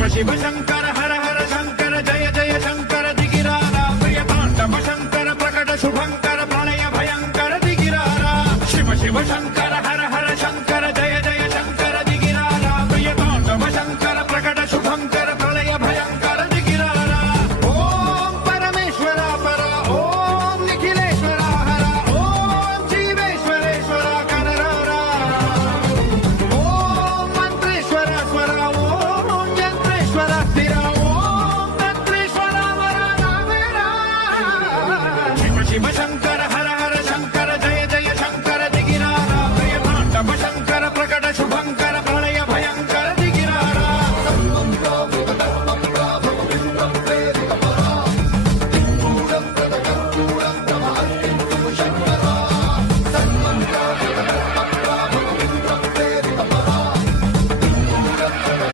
शिव शिव शंकर हर हर शंकर जय जय शंकर दिगिरारा प्रिय तांडव शंकर प्रकट शुभंकर प्रणय भयंकर दिगिरारा शिव शिव शंकर